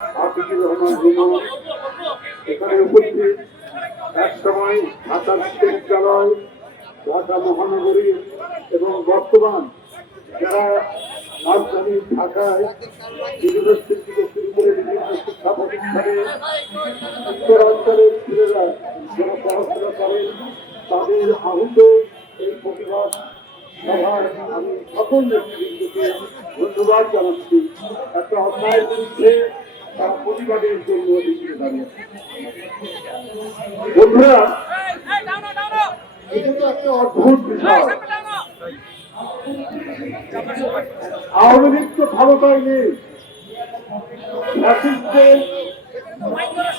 আতিকুর রহমান রুমন এখানে উপস্থিত। এক সময় ঢাকা বিশ্ববিদ্যালয় ঢাকা এবং বর্তমান যারা রাজধানী ঢাকায় ইউনিভার্সিটি থেকে শুরু করে তাদের আহত এই প্রতিবাদ সভায় আমি সকল নেতৃবৃন্দকে ধন্যবাদ জানাচ্ছি। একটা অন্যায়ের বিরুদ্ধে তারা প্রতিবাদের জন্য বন্ধুরা তো একটা অদ্ভুত বিষয়। আওয়ামী লীগ তো ক্ষমতায় নেই।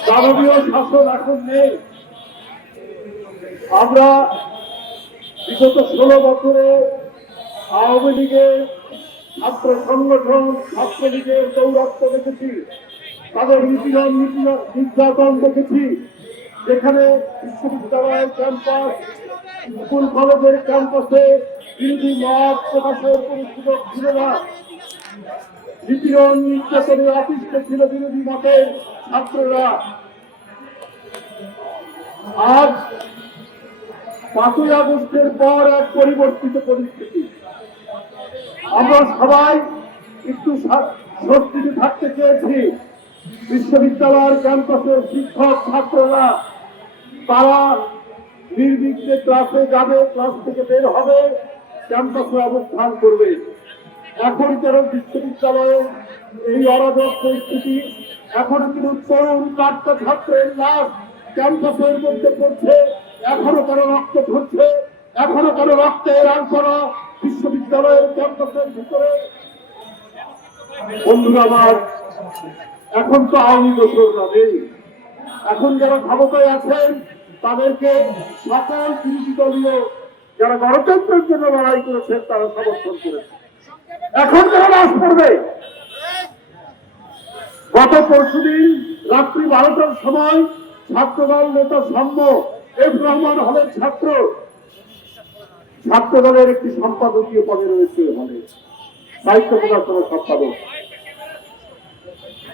দানবীয় শাসন এখন নেই। আমরা বিগত ষোলো বছরে আওয়ামী লীগের ছাত্র সংগঠন, ছাত্রলীগের দৌরাত্ম দেখেছি। তাদের নিপীড়ন নির্যাতন দেখেছি। যেখানে বিশ্ববিদ্যালয় ক্যাম্পাস, স্কুল কলেজের ক্যাম্পাসে বিরোধী মত প্রকাশের কোনো সুযোগ ছিল না। নিপীড়ন নির্যাতনে অতিষ্ঠ ছিল বিরোধী মতের ছাত্ররা। আজ পাঁচই আগস্টের পর এক পরিবর্তিত পরিস্থিতি। আমরা সবাই একটু স্বস্তিতে থাকতে চেয়েছি। বিশ্ববিদ্যালয়ের ক্যাম্পাসের শিক্ষক, ছাত্ররা, তারা নির্বিঘ্নে ক্লাসে যাবে, ক্লাস থেকে বের হবে, ক্যাম্পাসে অবস্থান করবে। এখন কেন বিশ্ববিদ্যালয়ের এই অরাজক পরিস্থিতি? এখন কিন্তু তরুণ কাটতে ছাত্রের লাশ ক্যাম্পাসের মধ্যে পড়ছে? এখনও কারও রক্ত ঝরছে? এখনও কারও রক্তের আলপনা বিশ্ববিদ্যালয়ের ক্যাম্পাসের ভিতরে? বন্ধুরা আমার এখন তো আওয়ামী দোষররা নেই। এখন যারা ক্ষমতায় আছেন, তাদেরকে সকল বিরোধী দলীয় যারা গণতন্ত্রের জন্য লড়াই করেছেন, তারা সমর্থন করেছে এখন যারা লাশ পড়বে গত পরশুদিন রাত্রি বারোটার সময় ছাত্রদল নেতা সাম্য এফ রহমান হলের ছাত্র। ছাত্রদলের একটি সম্পাদকীয় পদে রয়েছে হলে। সাহিত্য প্রকাশনের সম্পাদক।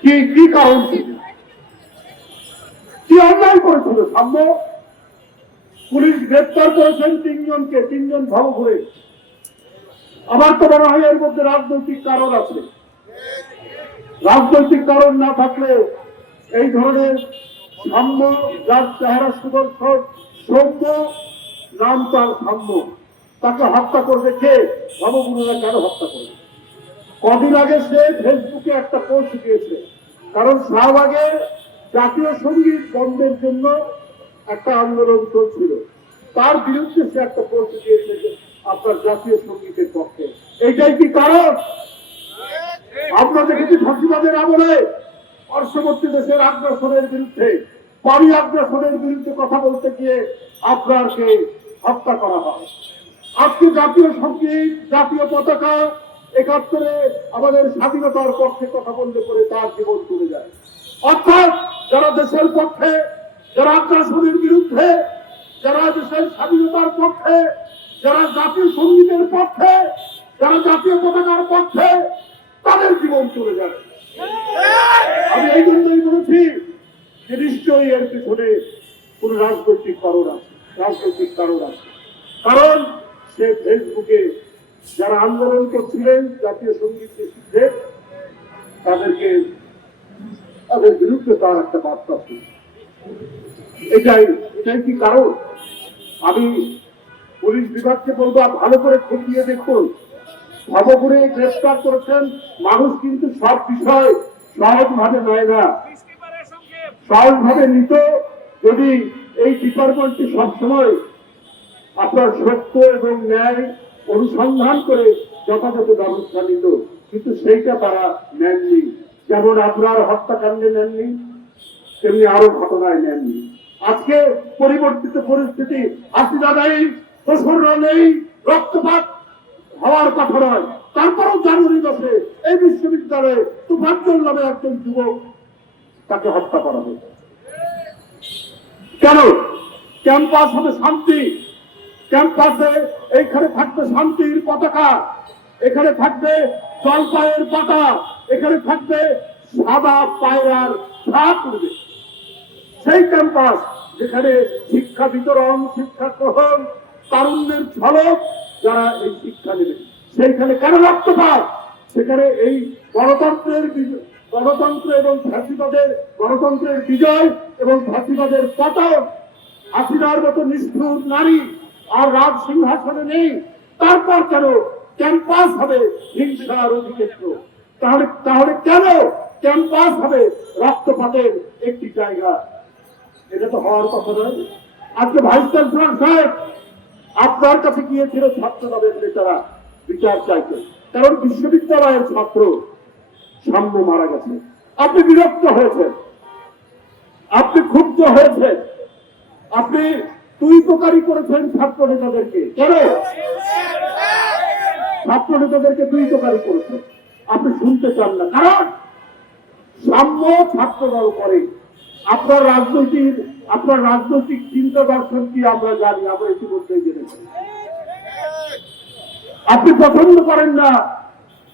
কি কি কারণ ছিল? কি অন্যায় করেছিল? সাম্য? পুলিশ গ্রেপ্তার করেছেন তিনজনকে, তিনজন ভবঘুরে আমার তো মনে হয় এর মধ্যে রাজনৈতিক কারণ আছে। রাজনৈতিক কারণ না থাকলে এই ধরনের সাম্য, যার চেহারা সুদর্শন, সৌম্য, নাম তার সাম্য। তাকে হত্যা করবে কে? ভবগুরুরা কেন হত্যা করবে? কদিন আগে সে ফেসবুকে একটা পোস্ট দিয়েছে। কারণ শাহবাগে জাতীয় সংগীত বন্ধের জন্য একটা আন্দোলন চলছিল। তার বিরুদ্ধে সে একটা পোস্ট দিয়েছে আপনার জাতীয় সঙ্গীতের পক্ষে। এইটাই কি কারণ? আমরা দেখেছি ফাঁসিবাদের আমলে পার্শ্ববর্তী দেশের আগ্রাসনের বিরুদ্ধে পানি আগ্রাসনের বিরুদ্ধে কথা বলতে গিয়ে আপনারকে হত্যা করা হয়? আজকে জাতীয় সংগীত, জাতীয় পতাকা একাত্তরে আমাদের স্বাধীনতার পক্ষে কথা বললে পরে তার জীবন চলে যায়। অর্থাৎ যারা দেশের পক্ষে, যারা আগ্রাসনের বিরুদ্ধে, যারা দেশের স্বাধীনতার পক্ষে, যারা জাতীয় সঙ্গীতের পক্ষে, যারা জাতীয় পতাকার পক্ষে, তাদের জীবন চলে যাবে। আমি এই জন্যই বলেছি যে নিশ্চয়ই এর পিছনে কোন রাজনৈতিক কারণ আছে, রাজনৈতিক কারণ আছে। কারণ সে ফেসবুকে যারা আন্দোলন করছিলেন জাতীয় সংগীত নিষিদ্ধে তাদেরকে, তাদের বিরুদ্ধে তার একটা বার্তা ছিল। এটাই এটাই কি কারণ? আমি পুলিশ বিভাগকে বলব ভালো করে খতিয়ে দেখুন। ভবপুরে গ্রেফতার করেছেন মানুষ, কিন্তু সব বিষয় সহজভাবে নেয় না। সহজভাবে নিত, যদি এই ডিপার্টমেন্টটি সবসময় আপনার সত্য এবং ন্যায় অনুসন্ধান করে যথাযথ ব্যবস্থা নিত, কিন্তু সেইটা তারা নেননি। যেমন আপনার হত্যাকাণ্ডে নেননি, তেমনি আরও ঘটনায় নেননি। আজকে পরিবর্তিত পরিস্থিতি নেই, রক্তপাত হওয়ার কথা নয়। তারপরেও জানুয়ারি মাসে এই বিশ্ববিদ্যালয়ে তুফাজ্জল নামে একজন যুবক তাকে হত্যা করা হয়েছে। কেন? ক্যাম্পাস হবে শান্তি। ক্যাম্পাসে এইখানে থাকবে শান্তির পতাকা, এখানে থাকবে জলপাইয়ের পাতা, এখানে থাকবে সাদা পায়রার ছা করবে সেই ক্যাম্পাস যেখানে শিক্ষা বিতরণ, শিক্ষা গ্রহণ, তারুণ্যের ঝলক যারা এই শিক্ষা নেবে, সেইখানে কেন রক্তপাত? সেখানে এই গণতন্ত্রের গণতন্ত্র এবং ফ্যাসিবাদের, গণতন্ত্রের বিজয় এবং ফ্যাসিবাদের পতন। হাসিনার মতো নিষ্ঠুর নারী আর রাজ সিংহাসনে নেই। তারপর কেন ক্যাম্পাস হবে হিংসার অধিক্ষেত্র তাহলে তাহলে কেন ক্যাম্পাস হবে রক্তপাতের একটি জায়গা? এটা তো হওয়ার কথা নয়। আজকে ভাইস চ্যান্সেলর সাহেব আপনার কাছে গিয়েছিল ছাত্র দলের নেতারা বিচার চাইতে। কারণ বিশ্ববিদ্যালয়ের ছাত্র সাম্য মারা গেছে। আপনি বিরক্ত হয়েছেন। আপনি ক্ষুব্ধ হয়েছেন। আপনি তুই তোকারি করেছেন ছাত্র নেতাদেরকে ছাত্র নেতাদেরকে তুই তোকারি করেছেন। আপনি শুনতে চান না। কারণ সাম্য ছাত্র দল করে। আপনার রাজনৈতিক আপনার রাজনৈতিক চিন্তা দর্শন কি আমরা জানি? আমরা ইতিমধ্যেই জেনেছি আপনি পছন্দ করেন না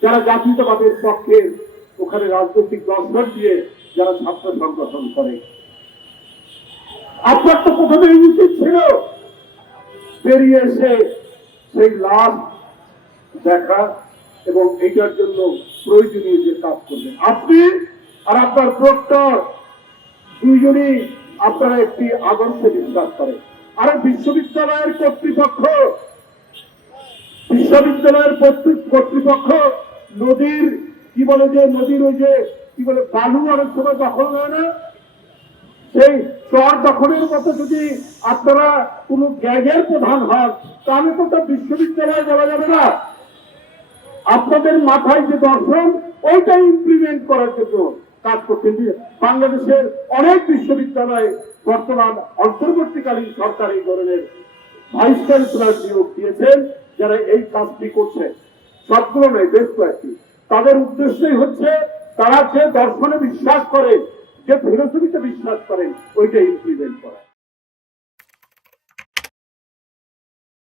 যারা জাতীয়তাবাদের পক্ষে ওখানে রাজনৈতিক দর্শন দিয়ে যারা ছাত্র সংগঠন করে। আপনার তো প্রথমে উচিত ছিল? বেরিয়ে এসে সেই লাভ দেখা এবং এটার জন্য প্রয়োজনীয় যে কাজ করবেন আপনি আর আপনার প্রক্টর দুইজনই আপনারা একটি আদর্শে বিশ্বাস করেন। আর বিশ্ববিদ্যালয়ের কর্তৃপক্ষ, বিশ্ববিদ্যালয়ের কর্তৃ- কর্তৃপক্ষ নদীর, কি বলে যে নদীর ওই যে, কি বলে, বালু অনেক সময় দখল হয় না? সেই চর দখলের মতো যদি আপনারা কোনো গ্যাগের প্রধান হন, তাহলে তো তা বিশ্ববিদ্যালয়ে বলা যাবে না। আপনাদের মাথায় যে দর্শন ওইটা ইমপ্লিমেন্ট করার জন্য কাজ করছেন। যে বাংলাদেশের অনেক বিশ্ববিদ্যালয়ে বর্তমান অন্তর্বর্তীকালীন সরকার এই ধরনের ভাইস চ্যান্সেলর নিয়োগ দিয়েছেন, যারা এই কাজটি করছে। সবগুলো নয়, বেশ কয়েকটি। তাদের উদ্দেশ্যই হচ্ছে, তারা যে দর্শনে বিশ্বাস করে যে ফিলোসফিতে বিশ্বাস করেন ওইটা ইমপ্লিমেন্ট করা